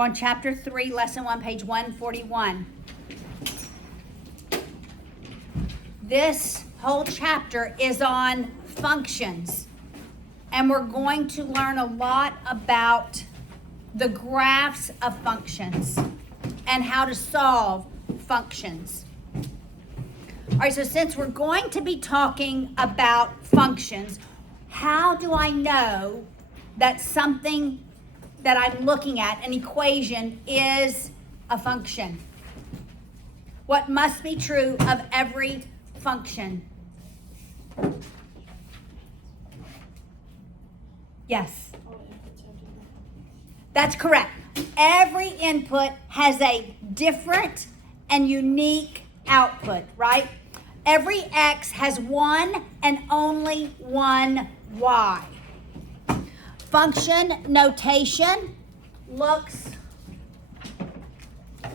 We're on chapter 3, lesson 1, page 141. This whole chapter is on functions, and we're going to learn a lot about the graphs of functions and how to solve functions. All right, so since we're going to be talking about functions, how do I know that something that I'm looking at, an equation, is a function? What must be true of every function? Yes. That's correct. Every input has a different and unique output, right? Every X has one and only one Y. Function notation looks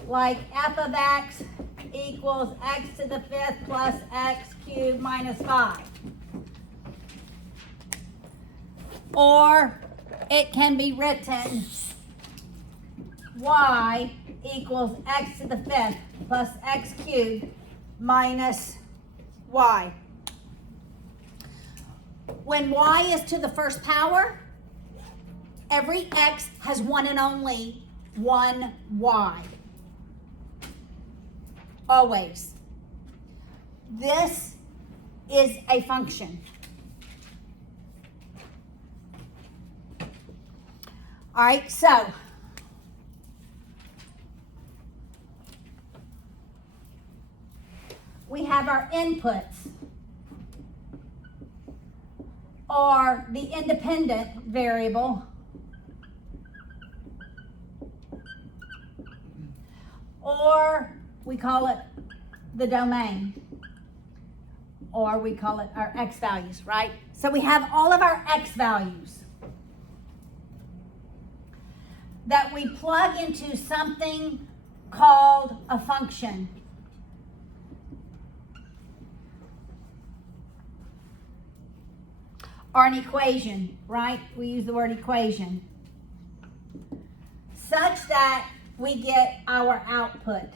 like f of x equals x to the fifth plus x cubed minus 5. Or it can be written y equals x to the fifth plus x cubed minus y. When y is to the first power, every x has one and only one y. Always. This is a function. All right, so we have our inputs, or the independent variable, or we call it the domain, or we call it our x values, right? So we have all of our x values that we plug into something called a function. Or an equation, right? We use the word equation. Such that we get our output,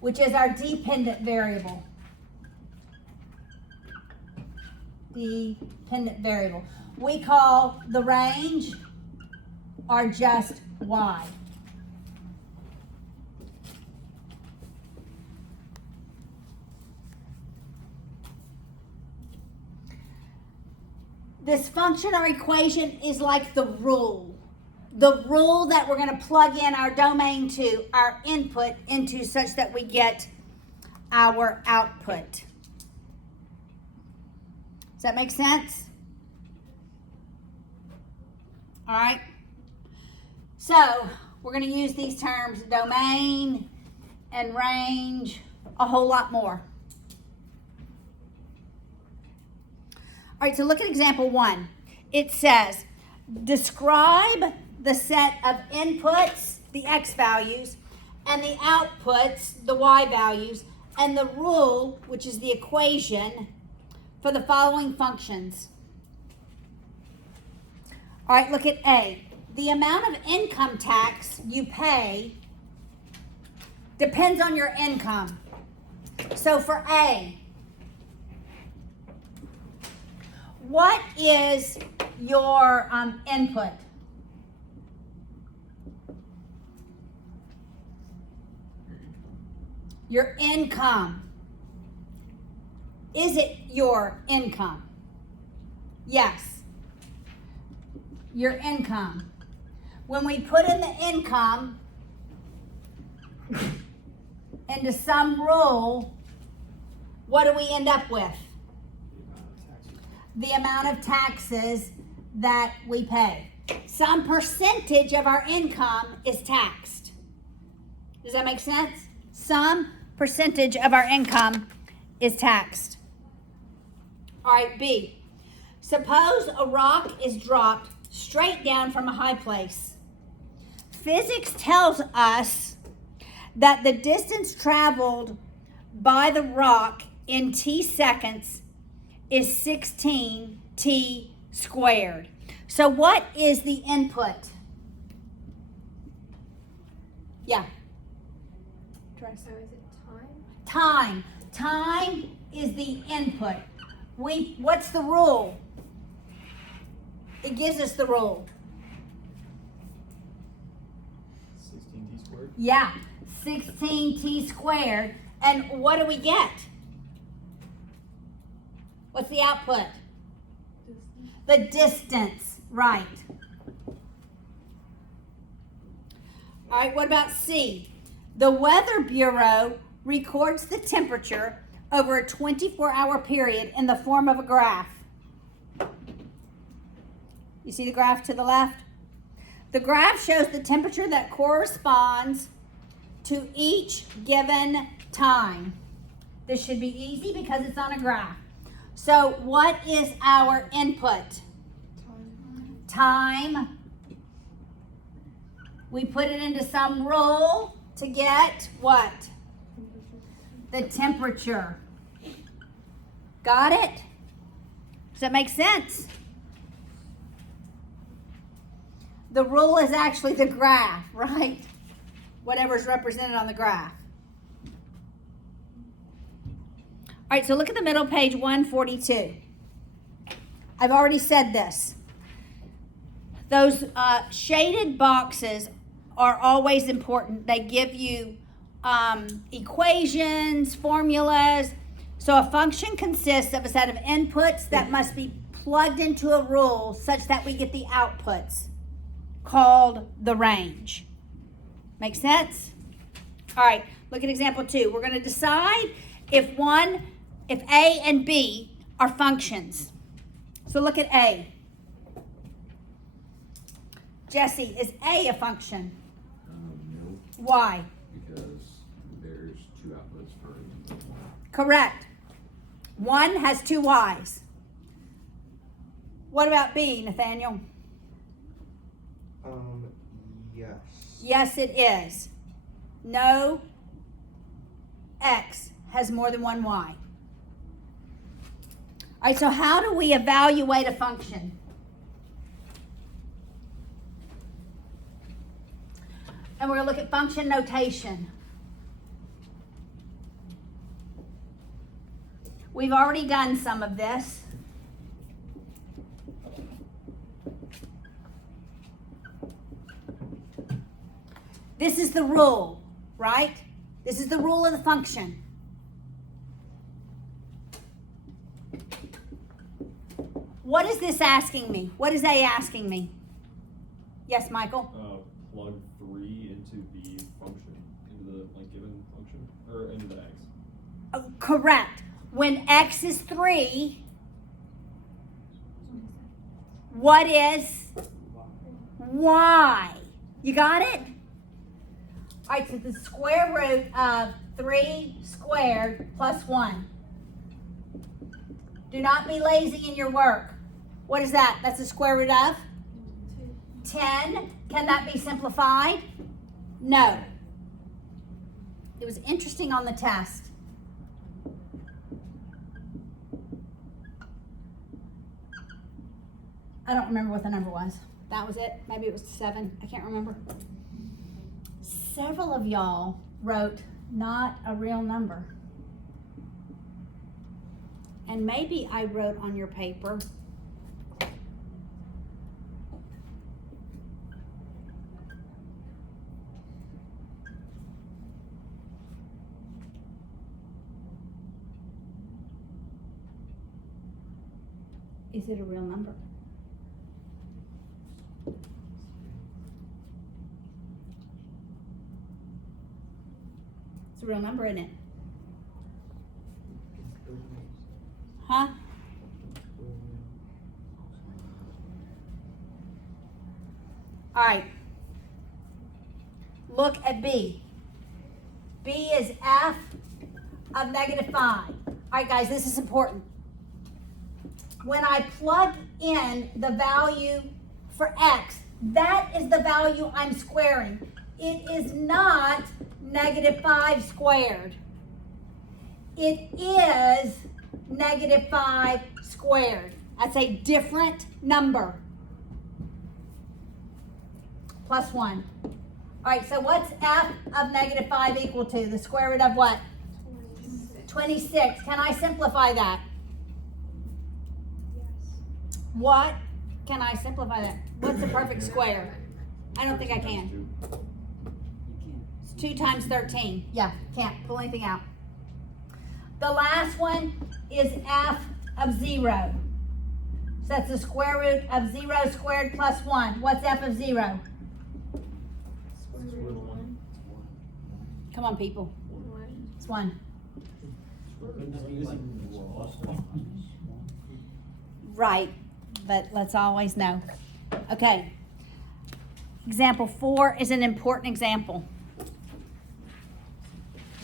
which is our dependent variable. Dependent variable. We call the range or just y. This function or equation is like the rule. The rule that we're going to plug in our domain to, our input into, such that we get our output. Does that make sense? All right. So we're going to use these terms, domain and range, a whole lot more. All right, so look at example 1. It says, describe the set of inputs, the x values, and the outputs, the y values, and the rule, which is the equation, for the following functions. All right, look at A. The amount of income tax you pay depends on your income. So for A, what is your input? Your income. Is it your income? Yes. Your income. When we put in the income into some rule, what do we end up with? The amount of taxes that we pay. Some percentage of our income is taxed. Does that make sense? Some percentage of our income is taxed. All right, B. Suppose a rock is dropped straight down from a high place. Physics tells us that the distance traveled by the rock in t seconds is 16 t squared. So what is the input? Yeah. So is it time? Time. Time is the input. What's the rule? It gives us the rule. 16t squared? Yeah, 16t squared. And what do we get? What's the output? The distance, right. All right, what about C? The Weather Bureau records the temperature over a 24-hour period in the form of a graph. You see the graph to the left? The graph shows the temperature that corresponds to each given time. This should be easy because it's on a graph. So what is our input? Time. We put it into some rule to get what? The temperature. Got it? Does that make sense? The rule is actually the graph, right? Whatever's represented on the graph. All right, so look at the middle page 142. I've already said this. Those shaded boxes are always important. They give you equations, formulas. So a function consists of a set of inputs that must be plugged into a rule such that we get the outputs, called the range. Make sense? All right, look at example 2. We're going to decide if A and B are functions. So look at A. Jesse, is A a function? No, Why? because there's two outputs for input one. Correct. 1 has 2 y's. What about B, Nathaniel? Yes. Yes, it is. No, X has more than 1 y. All right, so how do we evaluate a function? And we're going to look at function notation. We've already done some of this. This is the rule, right? This is the rule of the function. What is this asking me? What is A asking me? Yes, Michael? Plug 3 into the function, into the given function, or into the x. Oh, correct. When X is 3, what is Y? You got it? All right, so the square root of 3 squared plus 1. Do not be lazy in your work. What is that? That's the square root of 10. Can that be simplified? No. It was interesting on the test. I don't remember what the number was. That was it. Maybe it was 7. I can't remember. Several of y'all wrote not a real number. And maybe I wrote on your paper is it a real number? It's a real number, isn't it? Huh? All right. Look at B. B is f of -5. All right, guys, this is important. When I plug in the value for x, that is the value I'm squaring. It is not -5 squared. It is -5 squared. That's a different number. Plus 1. All right, so what's f of negative 5 equal to? The square root of what? 26. Can I simplify that? Yes. What can I simplify that? What's the perfect square? I don't think I can. It's 2 times 13. Yeah, can't pull anything out. The last one is f of 0. So that's the square root of 0 squared plus 1. What's f of 0? Square root of 1. Come on, people. 1. It's 1. Right, but let's always know. Okay. Example 4 is an important example.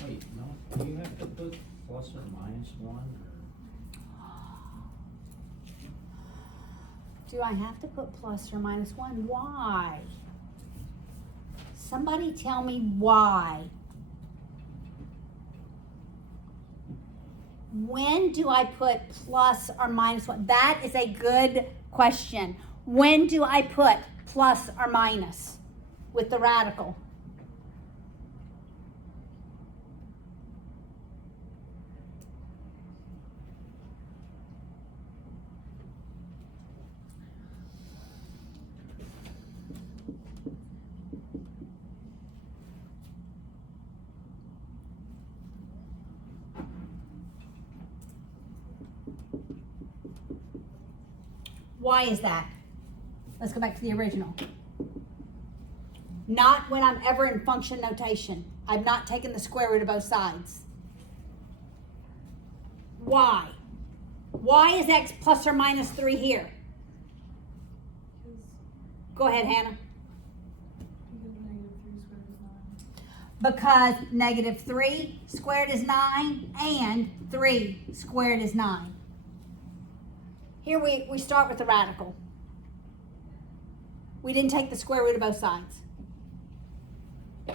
Wait, no, do you have to put plus or minus 1? Do I have to put plus or minus 1? Why? Somebody tell me why. When do I put plus or minus 1? That is a good question. When do I put plus or minus with the radical? Why is that? Let's go back to the original. Not when I'm ever in function notation. I've not taken the square root of both sides. Why? Why is x plus or minus 3 here? Go ahead, Hannah. Because negative 3 squared is 9 and 3 squared is 9. Here we start with the radical. We didn't take the square root of both sides. Do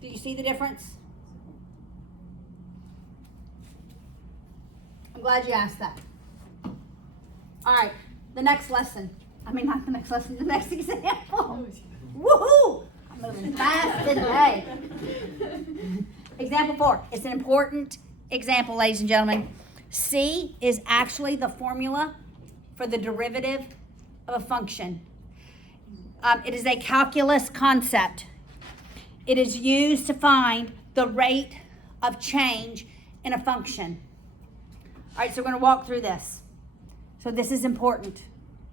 you see the difference? I'm glad you asked that. All right, the next lesson. I mean, not the next lesson, the next example. Woohoo! I'm moving fast today. Example 4. It's an important example, ladies and gentlemen. C is actually the formula for the derivative of a function. It is a calculus concept. It is used to find the rate of change in a function. All right, so we're going to walk through this. So this is important.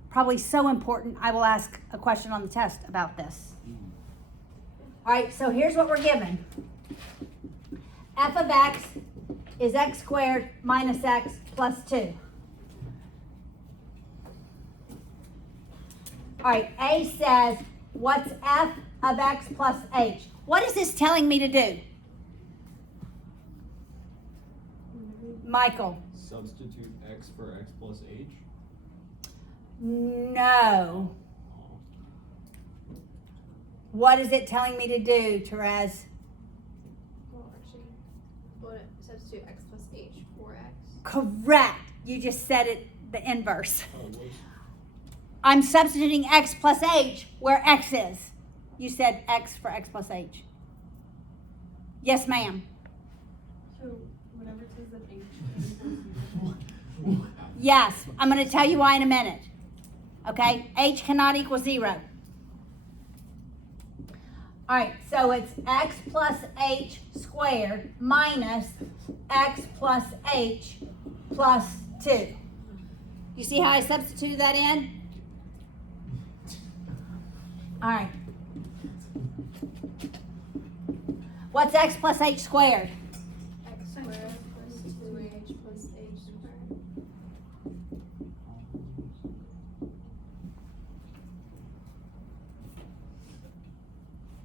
Probably so important, I will ask a question on the test about this. All right, so here's what we're given. F of x is x squared minus x plus 2. All right, A says, what's f of x plus h? What is this telling me to do? Michael. Substitute x for x plus h. No. What is it telling me to do, Therese? Well, actually, substitute x plus h for x. Correct. You just said it the inverse. Oh, it was. I'm substituting x plus h where x is. You said x for x plus h. Yes, ma'am. So whatever says that h. Yes, I'm going to tell you why in a minute. Okay, h cannot equal 0. All right, so it's x plus h squared minus x plus h plus 2. You see how I substituted that in? All right. What's x plus h squared? X squared plus 2h plus h squared.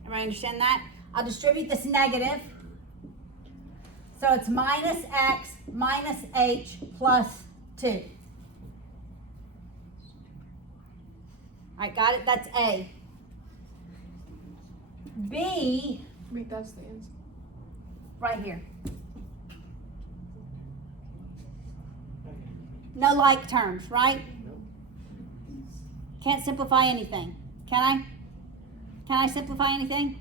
Everybody understand that? I'll distribute this negative. So it's minus x minus h plus 2. All right, got it? That's A. B, Wait, that's the answer. right here. No like terms, right? Can't simplify anything, can I? Can I simplify anything?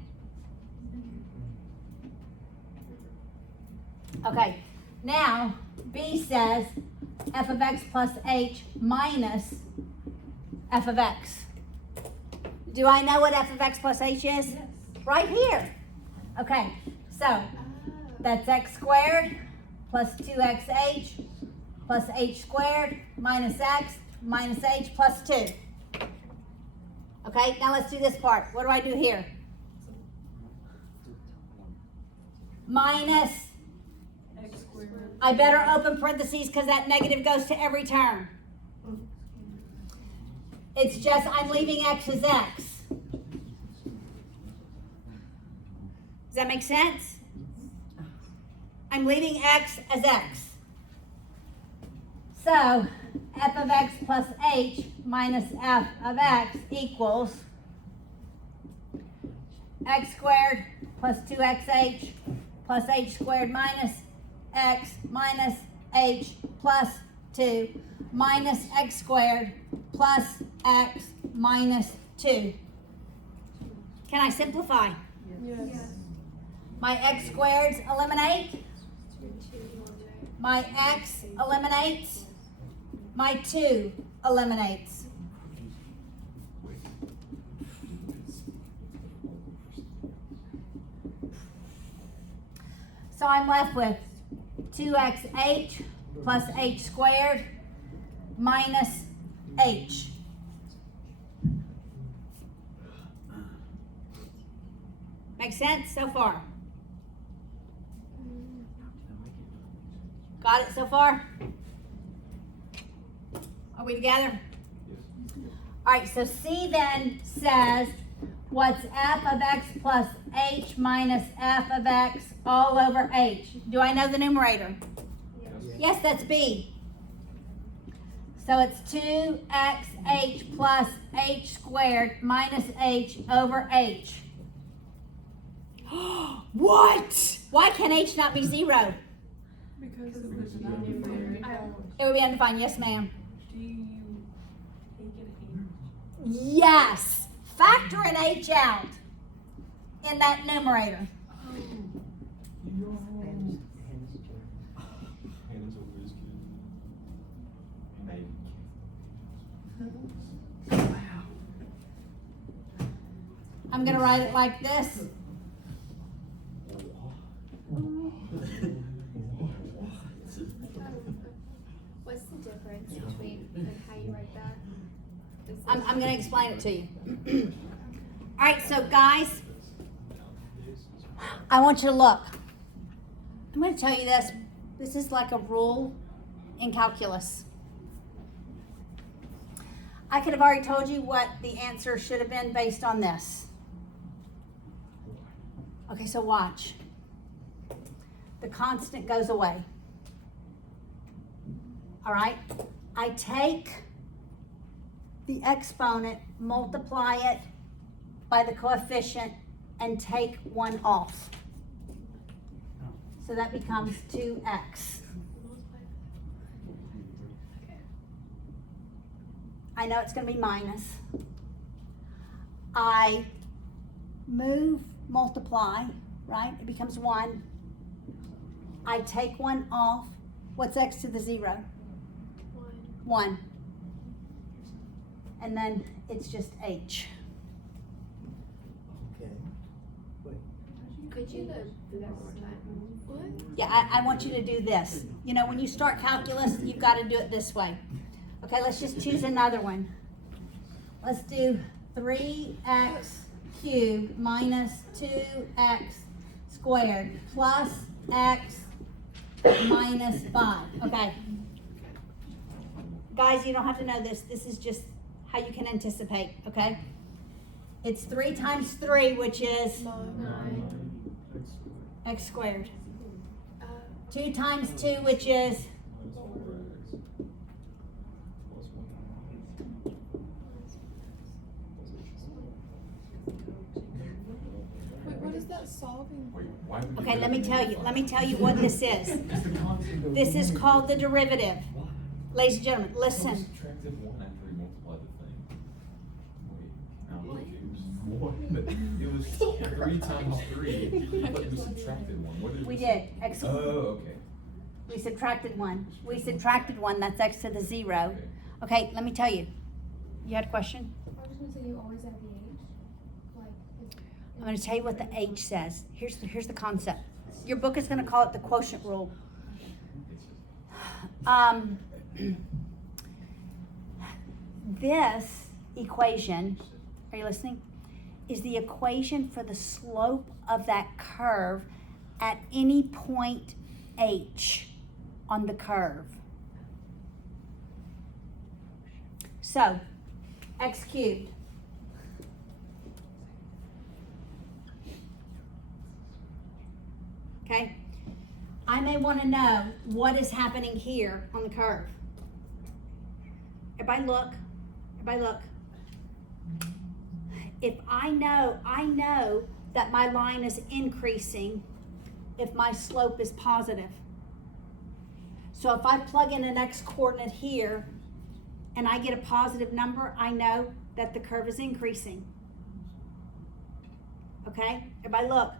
Okay, now B says f of x plus h minus f of x. Do I know what f of x plus h is? Yes. Right here. Okay, so that's x squared plus 2xh plus h squared minus x minus h plus 2. Okay, now let's do this part. What do I do here? Minus, X squared. I better open parentheses because that negative goes to every term. It's just I'm leaving x as x. Does that make sense? I'm leaving x as x. So f of x plus h minus f of x equals x squared plus 2xh plus h squared minus x minus h plus 2 minus x squared plus x minus 2. Can I simplify? Yes. My x squareds eliminate. My x eliminates. My 2 eliminates. So I'm left with 2xh plus h squared minus h. Make sense so far? Got it so far? Are we together? Yes. All right, so C then says, what's f of x plus h minus f of x all over h? Do I know the numerator? Yes, that's B. So it's 2xh plus h squared minus h over h. What? Why can h not be 0? Because of the denominator. It would be undefined. Yes, ma'am. Do you take an Yes. Factor an h out in that numerator. Hannah's a whiz kid. I'm going to write it like this. What's the difference between like how you write that? I'm going to explain it to you. All right, so guys, I want you to look. I'm going to tell you this. This is like a rule in calculus. I could have already told you what the answer should have been based on this. Okay, so watch. The constant goes away. All right? I take the exponent, multiply it by the coefficient, and take 1 off. So that becomes 2x. I know it's going to be minus. I move, multiply, right? It becomes 1. I take 1 off. What's x to the 0? 1. And then it's just h. Okay. Wait. Could you do that one more time? What? Yeah, I want you to do this. You know, when you start calculus, you've got to do it this way. Okay, let's just choose another one. Let's do 3x cubed minus 2x squared plus x minus 5. Okay. Guys, you don't have to know this. This is just how you can anticipate, okay? It's 3 times 3, which is 9. x squared. 2 times 2, which is Wait, what is that solving? okay, let me tell you what this is. This is called the derivative. Ladies and gentlemen, listen. Subtracted 1 after we multiply the thing. Wait, now I'm confused. Wait a minute, it was 3 times 3, but we subtracted 1. What did We say? did. X. Oh, okay. We subtracted 1. We subtracted 1. That's x to the 0. Okay, let me tell you. You had a question? I was gonna say you always add the h. Like, I'm going to tell you what the h says. Here's the concept. Your book is going to call it the quotient rule. This equation, are you listening? Is the equation for the slope of that curve at any point h on the curve. So, x cubed. Okay? I may want to know what is happening here on the curve. Everybody look. Everybody look. If I know that my line is increasing if my slope is positive. So if I plug in an x coordinate here and I get a positive number, I know that the curve is increasing. Okay? Everybody look.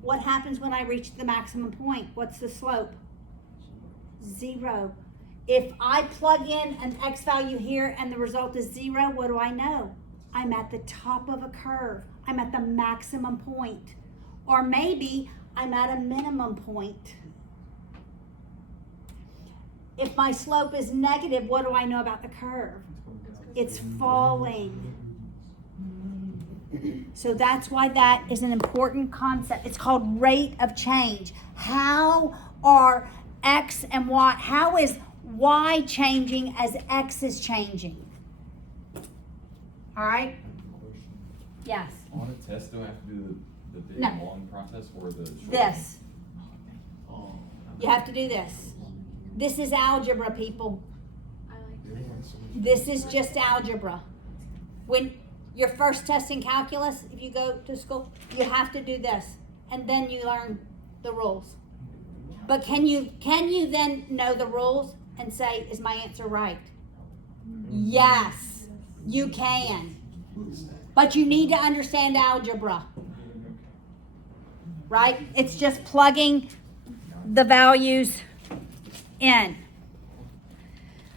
What happens when I reach the maximum point? What's the slope? 0. If I plug in an x value here and the result is 0, what do I know? I'm at the top of a curve. I'm at the maximum point. Or maybe I'm at a minimum point. If my slope is negative, what do I know about the curve? It's falling. So that's why that is an important concept. It's called rate of change. How are x and y, how is y changing as x is changing? All right? Yes. On a test, do I have to do the big No. long process or the short This. one? You have to do this. This is algebra, people. I like This is just algebra. When your first test in calculus, if you go to school, you have to do this. And then you learn the rules. But can you then know the rules and say, is my answer right? Yes, you can. But you need to understand algebra. Right? It's just plugging the values in.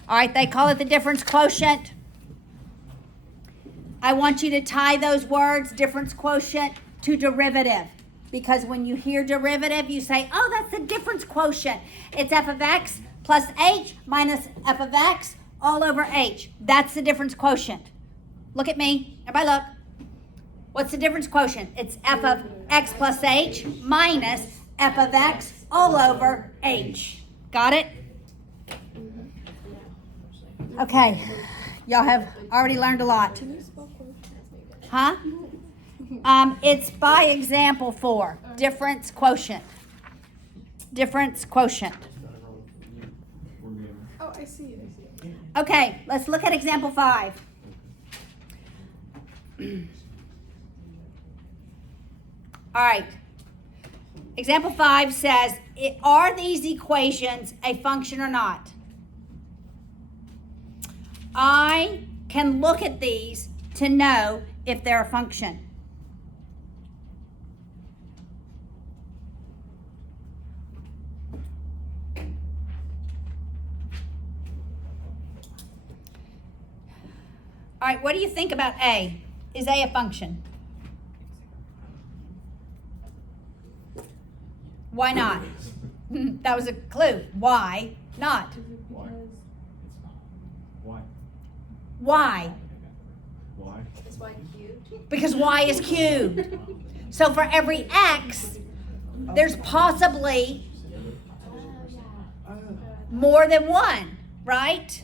All right, they call it the difference quotient. I want you to tie those words, difference quotient, to derivative. Because when you hear derivative, you say, oh, that's the difference quotient. It's f of x plus h minus f of x all over h. That's the difference quotient. Look at me. Everybody look. What's the difference quotient? It's f of x plus h minus f of x all over h. Got it? Okay. Y'all have already learned a lot. Can you spell quotient? Huh? It's by example 4. Difference quotient. Difference quotient. Oh, I see it. Okay, let's look at example 5. All right. Example 5 says, are these equations a function or not? I can look at these to know if they're a function. All right, what do you think about A? Is A a function? Why not? That was a clue. Why not? Is it Why? because Why? Why? Why? Is y cubed? Because y is cubed. So for every x, there's possibly more than one, right?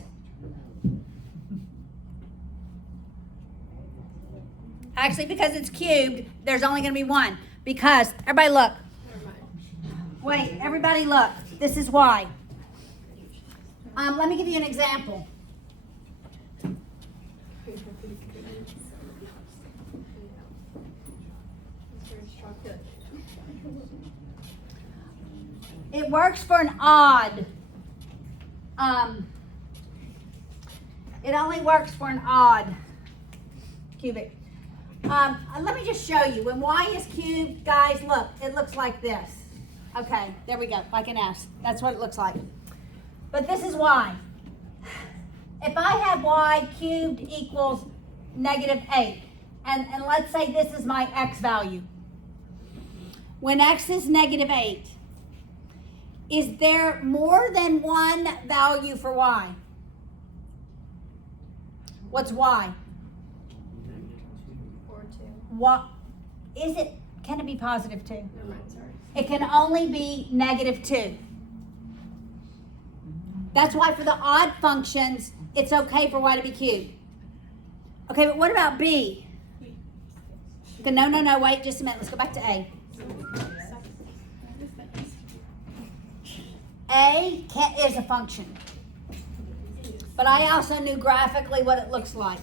Actually, because it's cubed, there's only going to be one. Because, everybody look. Never mind. Wait, everybody look. This is why. Let me give you an example. It works for an odd. It only works for an odd cubic. Let me just show you. When y is cubed, guys, look, it looks like this. Okay, there we go, like an S. That's what it looks like. But this is y. If I have y cubed equals -8, and let's say this is my x value. When x is -8, is there more than one value for y? What's y? Or 2. What is it? Can it be positive 2? Never mind, sorry. It can only be -2. That's why for the odd functions, it's okay for y to be cubed. Okay, but what about b? Okay, no, wait just a minute. Let's go back to a. Is a function. But I also knew graphically what it looks like.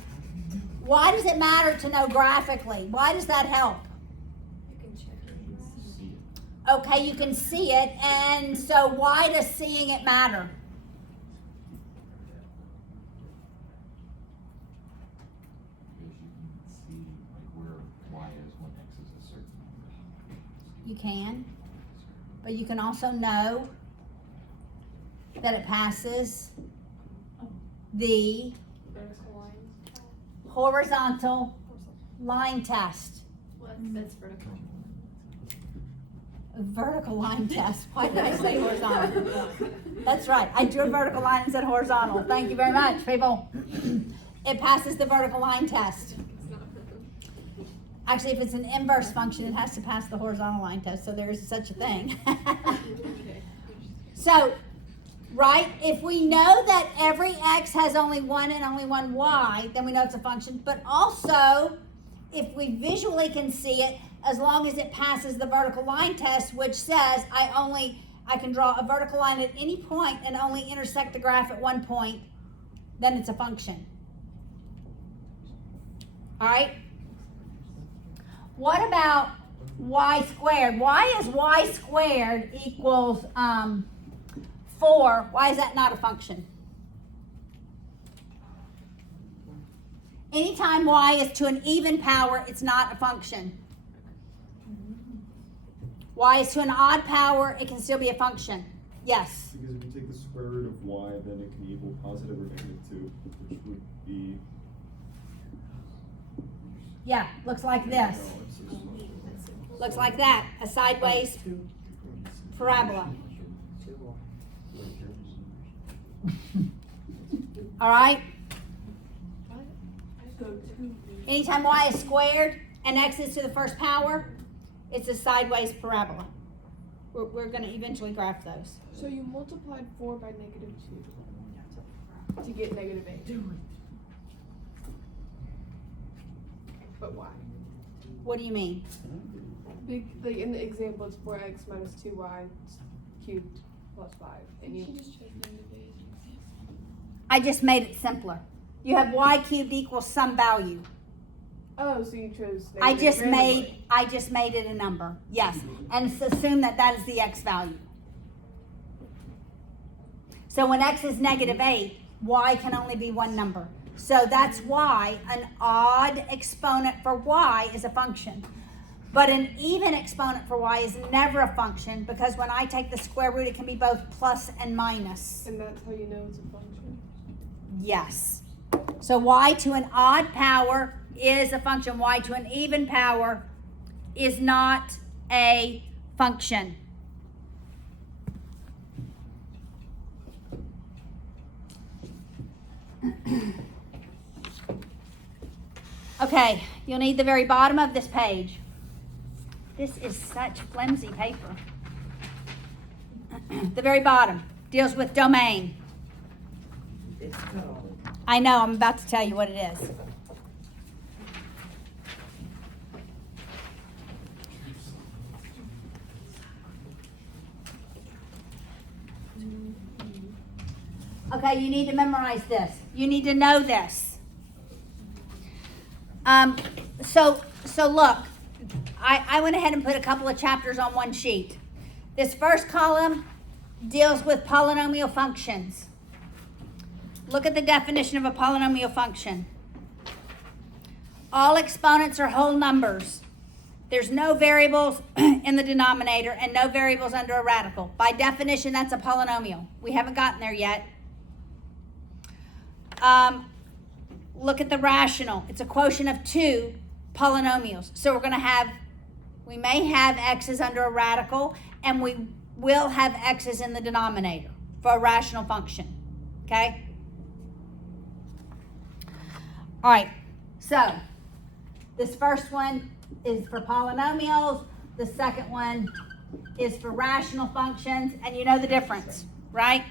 Why does it matter to know graphically? Why does that help? You can check it. Okay, you can see it, and so why does seeing it matter? Because you can see like where y is when x is a certain number. You can, but you can also know that it passes the Vertical lines. horizontal line test. Well, that's vertical. A vertical line test. Why did I say horizontal? That's right. I drew a vertical line and said horizontal. Thank you very much, people. It passes the vertical line test. It's not. Actually, if it's an inverse function, it has to pass the horizontal line test, so there is such a thing. Okay. So, right, if we know that every x has only one and only one y, then we know it's a function. But also, if we visually can see it, as long as it passes the vertical line test, which says I can draw a vertical line at any point and only intersect the graph at one point, then it's a function. All right? What about y squared? Why is y squared equals 4? Why is that not a function? Anytime y is to an even power, it's not a function. Y is to an odd power, it can still be a function. Yes? Because if you take the square root of y, then it can equal positive or -2, which would be. Yeah, looks like this. No, it's just- Looks like that. A sideways parabola. All right? Anytime y is squared and x is to the first power, it's a sideways parabola. We're going to eventually graph those. So you multiplied 4 by -2 to get -8. But why? What do you mean? Like in the example, it's 4x minus 2y cubed plus 5. And you just chose -8. I just made it simpler. You have y cubed equals some value. Oh, so you chose I just randomly. made it a number. Yes. And assume that that is the x value. So when x is -8, y can only be one number. So that's why an odd exponent for y is a function. But an even exponent for y is never a function, because when I take the square root, it can be both plus and minus. And that's how you know it's a function. Yes. So y to an odd power is a function. Y to an even power is not a function. Okay, you'll need the very bottom of this page. This is such flimsy paper. The very bottom deals with domain. I know, I'm about to tell you what it is. Okay, you need to memorize this. You need to know this. So look, I went ahead and put a couple of chapters on one sheet. This first column deals with polynomial functions. Look at the definition of a polynomial function. All exponents are whole numbers. There's no variables in the denominator and no variables under a radical. By definition, that's a polynomial. We haven't gotten there yet. Look at the rational. It's a quotient of 2 polynomials. So we may have x's under a radical, and we will have x's in the denominator for a rational function. Okay? All right. So this first one is for polynomials. The second one is for rational functions, and you know the difference, right?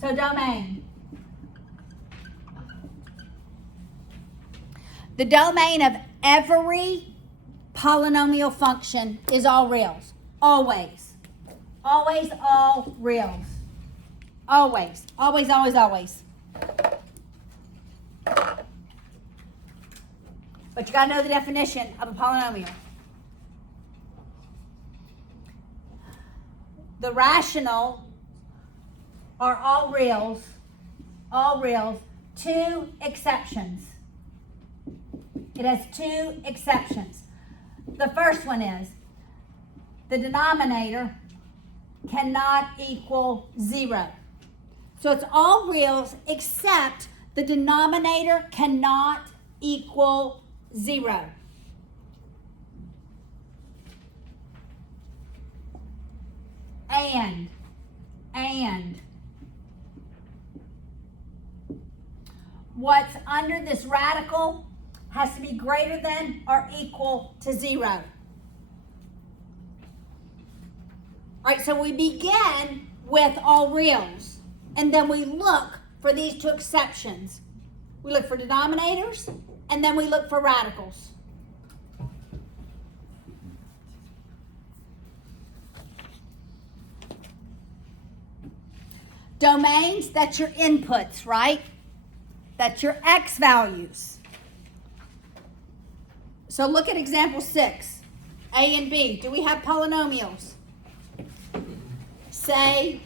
So domain. The domain of every polynomial function is all reals. Always. Always all reals. Always. Always, always, always. But you got to know the definition of a polynomial. The rational are all reals. All reals. 2 exceptions. It has 2 exceptions. The first one is the denominator cannot equal 0. So it's all reals except the denominator cannot equal 0. And what's under this radical has to be greater than or equal to 0. All right, so we begin with all reals, and then we look for these 2 exceptions. We look for denominators, and then we look for radicals. Domains, that's your inputs, right? That's your x values. So look at example 6, A and B. Do we have polynomials? Say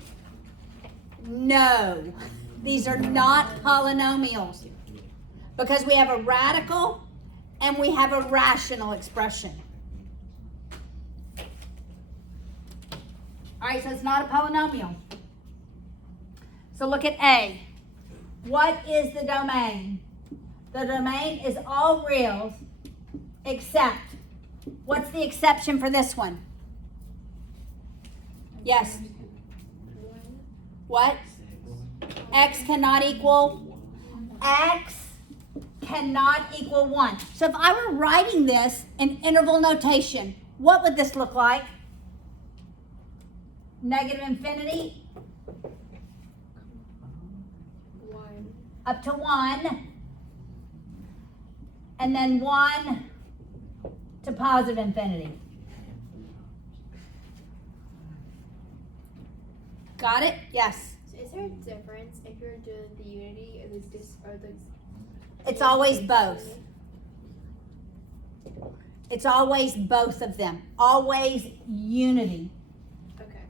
no. These are not polynomials because we have a radical and we have a rational expression. All right, so it's not a polynomial. So look at A. What is the domain? The domain is all reals except, what's the exception for this one? Yes. What? X cannot equal 1. So if I were writing this in interval notation, what would this look like? Negative infinity 1. Up to 1, and then 1 to positive infinity. Got it? Yes. So is there a difference if you're doing the unity or the It's always both. It's always both of them. Always unity Okay.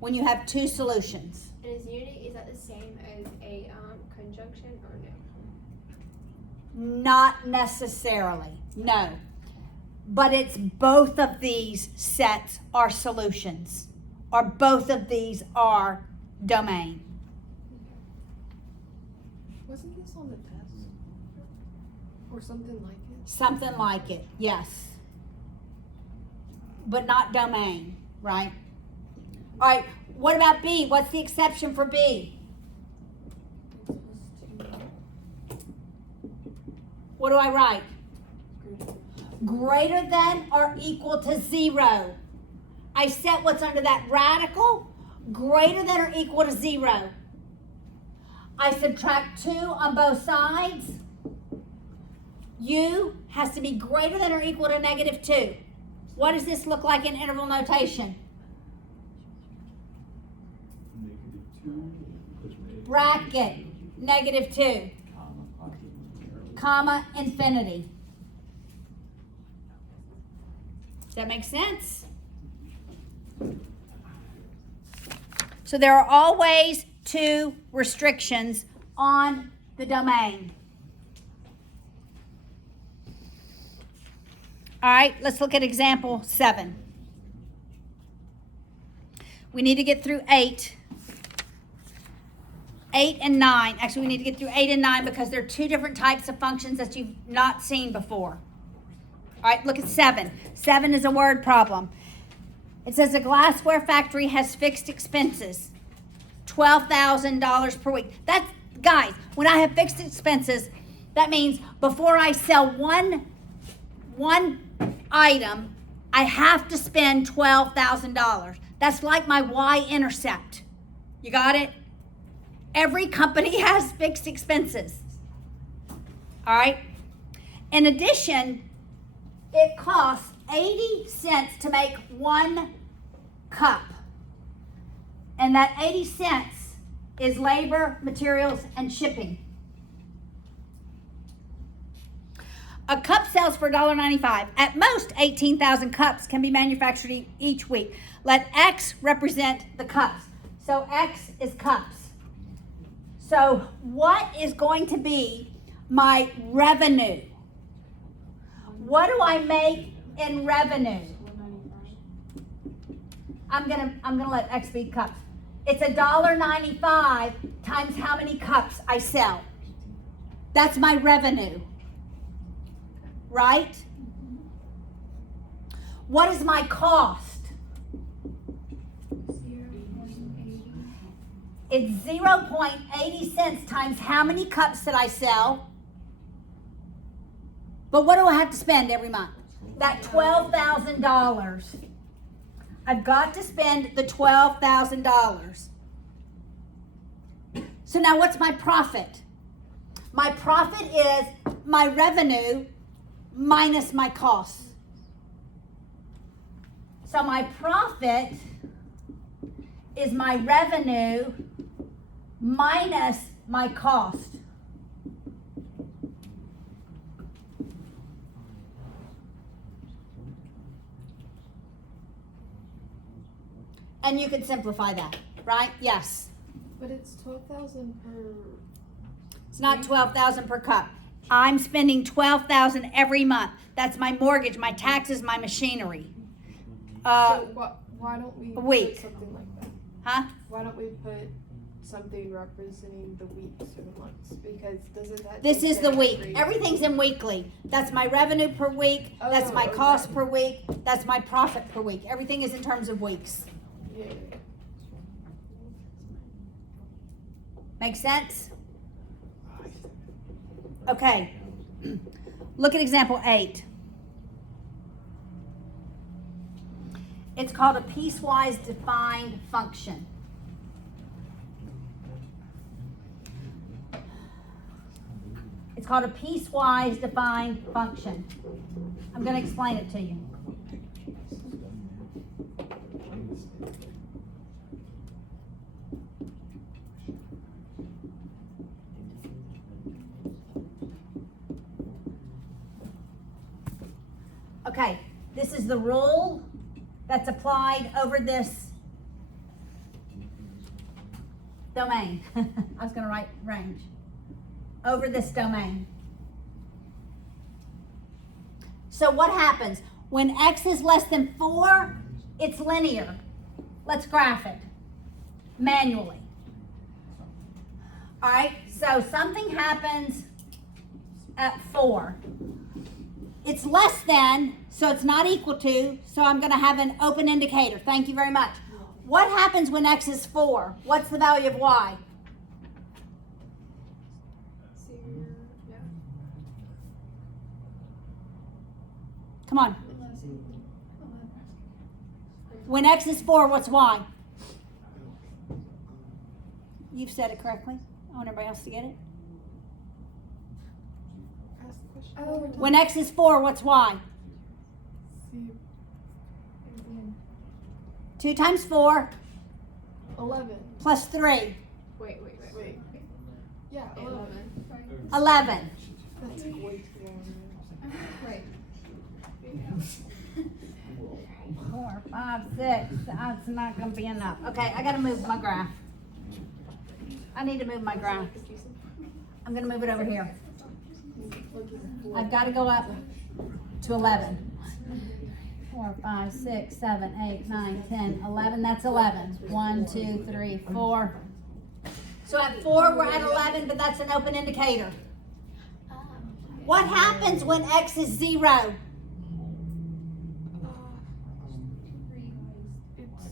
when you have 2 solutions. And is unity, is that the same as a conjunction or no? Not necessarily. No. But it's both of these sets are solutions, or both of these are domain. Wasn't this on the test? Or something like it? Something like it, yes. But not domain, right? All right, what about B? What's the exception for B? What do I write? Greater than or equal to 0. I set what's under that radical, greater than or equal to 0. I subtract 2 on both sides. U has to be greater than or equal to negative 2. What does this look like in interval notation? Bracket, negative 2, comma, infinity. Does that make sense? So there are always 2 restrictions on the domain. All right, let's look at example 7. We need to get through 8. 8 and 9. Actually, we need to get through 8 and 9 because they're two different types of functions that you've not seen before. All right, look at 7. 7 is a word problem. It says a glassware factory has fixed expenses, $12,000 per week. That's, guys, when I have fixed expenses, that means before I sell one item, I have to spend $12,000. That's like my y-intercept. You got it? Every company has fixed expenses. All right? In addition, it costs 80 cents to make 1 cup. And that 80 cents is labor, materials, and shipping. A cup sells for $1.95. At most, 18,000 cups can be manufactured each week. Let X represent the cups. So X is cups. So what is going to be my revenue? What do I make in revenue? I'm gonna let X be cups. It's $1.95 times how many cups I sell. That's my revenue. Right? What is my cost? It's 0.80 cents times how many cups that I sell. But what do I have to spend every month? That $12,000. I've got to spend the $12,000. So now what's my profit? My profit is my revenue minus my costs. So my profit is my revenue minus my cost. And you could simplify that, right? Yes. But it's 12,000 per. It's not 12,000 per cup. I'm spending 12,000 every month. That's my mortgage, my taxes, my machinery. So why don't we week. put something like that? Huh? Why don't we put something representing the weeks or the months? Because doesn't that? This take is the care week. of Everything's in weekly. That's my revenue per week. That's my okay. cost per week. That's my profit per week. Everything is in terms of weeks. Yeah. Make sense? Okay. Look at example 8. It's called a piecewise defined function. It's called a piecewise defined function. I'm going to explain it to you. Okay, this is the rule that's applied over this domain. I was going to write range. Over this domain. So what happens? When x is less than 4, it's linear. Let's graph it manually. All right, so something happens at 4. It's less than, so it's not equal to, so I'm going to have an open indicator. Thank you very much. What happens when x is 4? What's the value of y? Come on. When x is 4, what's y? You've said it correctly. I want everybody else to get it. Ask the question. Oh, When x is 4, what's y? 2 times 4 11. plus 3. Wait. Yeah, 11. 11. That's way too long. Right. 4, 5, 6. That's not going to be enough. Okay, I got to move my graph. I need to move my graph. I'm going to move it over here. I've got to go up to 11. 4, 5, 6, 7, 8, 9, 10, 11. That's 11. 1, 2, 3, 4. So at 4, we're at 11, but that's an open indicator. What happens when x is 0?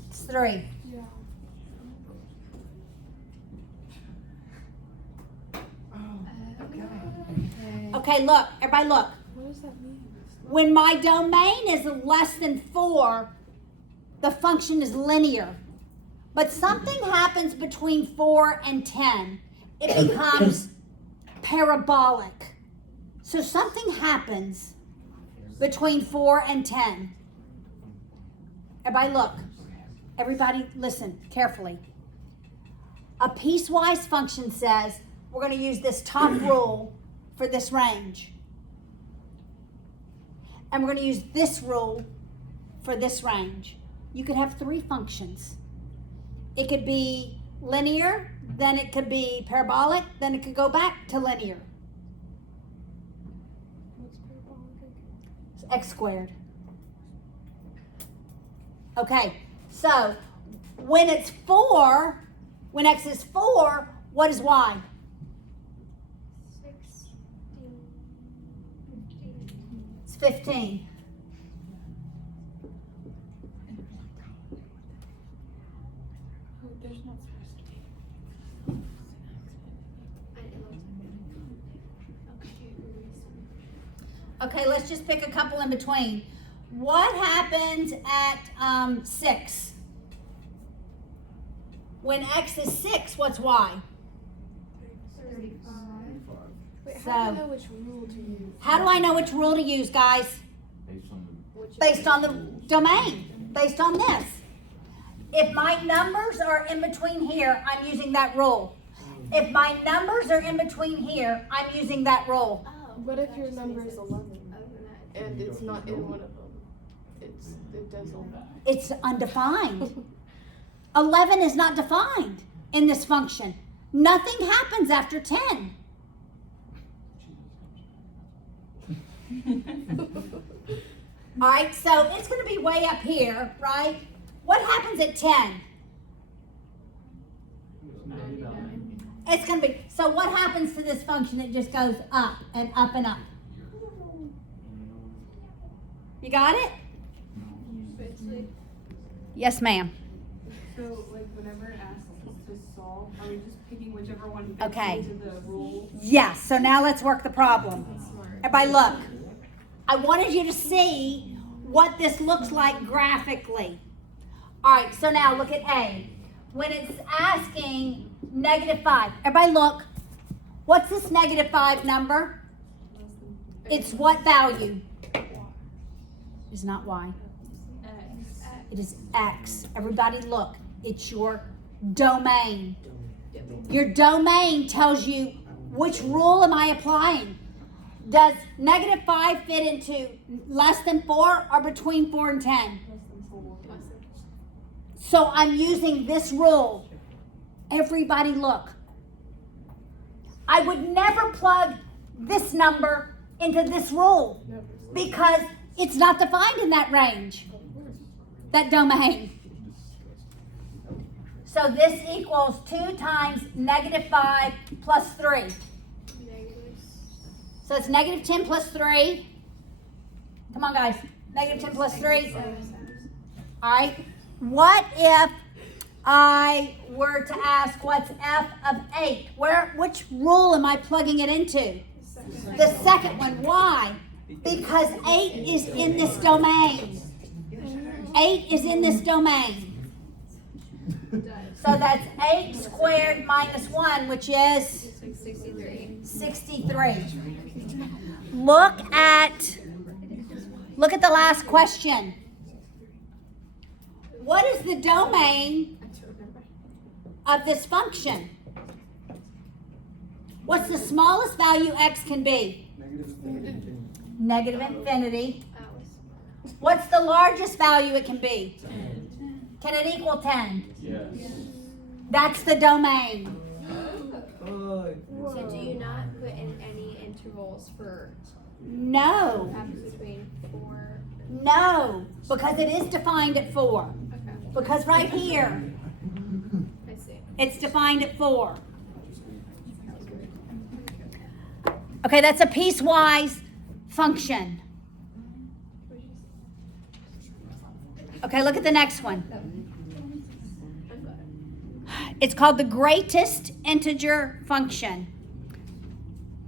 It's 3. Yeah. Okay, look. Everybody look. What does that mean? When my domain is less than 4, the function is linear. But something happens between 4 and 10. It becomes parabolic. So something happens between 4 and 10. Everybody look. Everybody listen carefully. A piecewise function says we're going to use this top rule for this range. And we're going to use this rule for this range. You could have 3 functions. It could be linear, then it could be parabolic, then it could go back to linear. What's parabolic? It's x squared. Okay, so when it's 4, when x is 4, what is y? 16, 15. It's 15. There's not supposed to be. Okay, let's just pick a couple in between. What happens at 6? When x is 6, what's y? 35. Wait, So- how do you know which rule to use? How do I know which rule to use, guys? Based on the domain, based on this. If my numbers are in between here, I'm using that rule. If my numbers are in between here, I'm using that rule. What if your number is 11 and it's not in one of them? It doesn't. It's undefined. 11 is not defined in this function. Nothing happens after 10. All right, so it's going to be way up here, right? What happens at 10? It's going to be, so what happens to this function? It just goes up and up and up. You got it? Yes, ma'am. So, like, whenever it asks us to solve, are we just picking whichever one fits Okay. into the rule? Yes, so now let's work the problem. Everybody look. I wanted you to see what this looks like graphically. All right, so now look at A. When it's asking -5, everybody look. What's this -5 number? It's what value? It's not Y. It is X. Everybody look. It's your domain. Your domain tells you which rule am I applying. Does -5 fit into less than 4 or between 4 and 10? So I'm using this rule. Everybody look. I would never plug this number into this rule because it's not defined in that range, that domain. So this equals 2 times -5 plus 3. So it's -10 plus 3. Come on, guys. -10 plus 3. All right. What if I were to ask what's f of 8? Which rule am I plugging it into? The second one. Why? Because 8 is in this domain. 8 is in this domain. So that's 8 squared minus 1, which is 63. Look at the last question. What is the domain of this function? What's the smallest value x can be? Negative infinity. What's the largest value it can be? 10. Can it equal 10? Yes. That's the domain. So do you not put in any intervals for No. happens between 4? No, because it is defined at 4. Okay, Because right here, I see. it's defined at 4. Okay, that's a piecewise function. Okay, look at the next one. It's called the greatest integer function.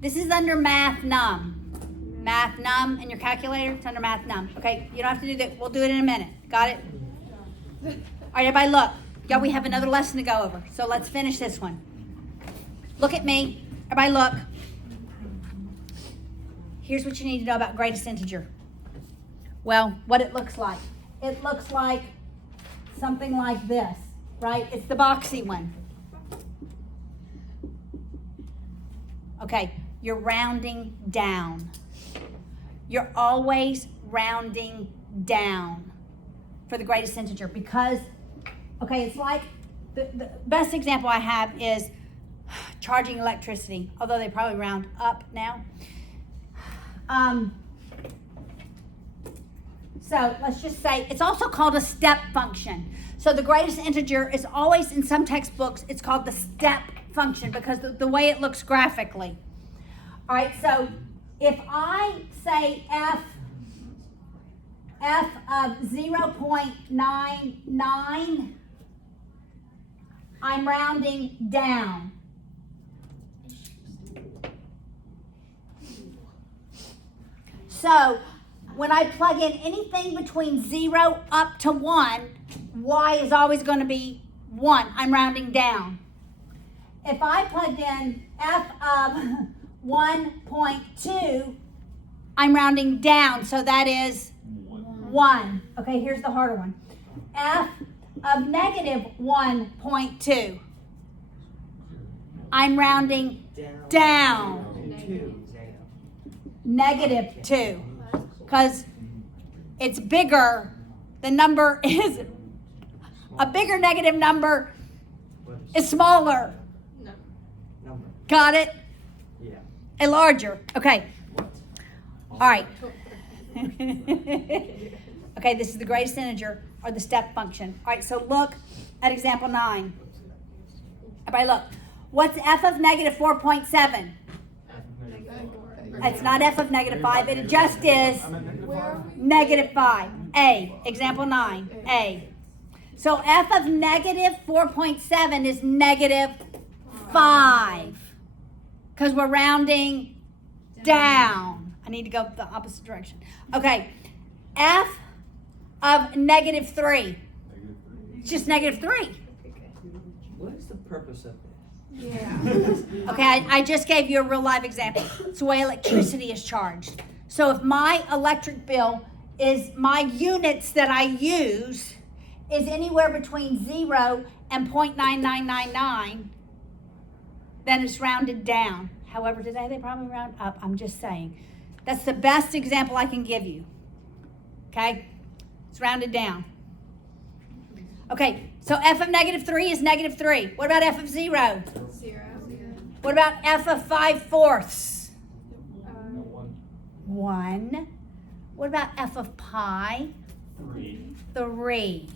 This is under math num. Math num in your calculator, it's under math num. Okay, you don't have to do that. We'll do it in a minute. Got it? All right, everybody look. Y'all, we have another lesson to go over. So let's finish this one. Look at me. Everybody look. Here's what you need to know about greatest integer. Well, what it looks like. It looks like something like this, right? It's the boxy one. Okay, you're rounding down. You're always rounding down for the greatest integer because, okay, it's like the best example I have is charging electricity, although they probably round up now. So let's just say it's also called a step function. So the greatest integer is always in some textbooks, it's called the step function because the way it looks graphically. All right, so if I say f of 0.99, I'm rounding down. So when I plug in anything between 0 up to 1, y is always going to be 1. I'm rounding down. If I plugged in f of 1.2, I'm rounding down, so that is 1. Okay, here's the harder one. F of negative 1.2, I'm rounding down. Negative 2, because it's bigger. The number is, a bigger negative number is smaller. Number. Got it? Yeah. A larger. Okay. All right. Okay, this is the greatest integer or the step function. All right, so look at example 9. Everybody look. What's f of negative 4.7? It's not f of negative 5. It just is negative 5. A. Example 9. A. So f of negative 4.7 is negative 5. Because we're rounding down. I need to go the opposite direction. Okay. F of negative 3. It's just negative 3. What is the purpose of that? Yeah. Okay, I just gave you a real live example. It's the way electricity is charged. So if my electric bill is, my units that I use is anywhere between 0 and 0.9999, then it's rounded down. However, today they probably round up. I'm just saying. That's the best example I can give you. Okay? It's rounded down. Okay, so f of negative 3 is negative 3. What about f of 0? 0. What about f of 5/4? 1. What about f of pi? 3. 3.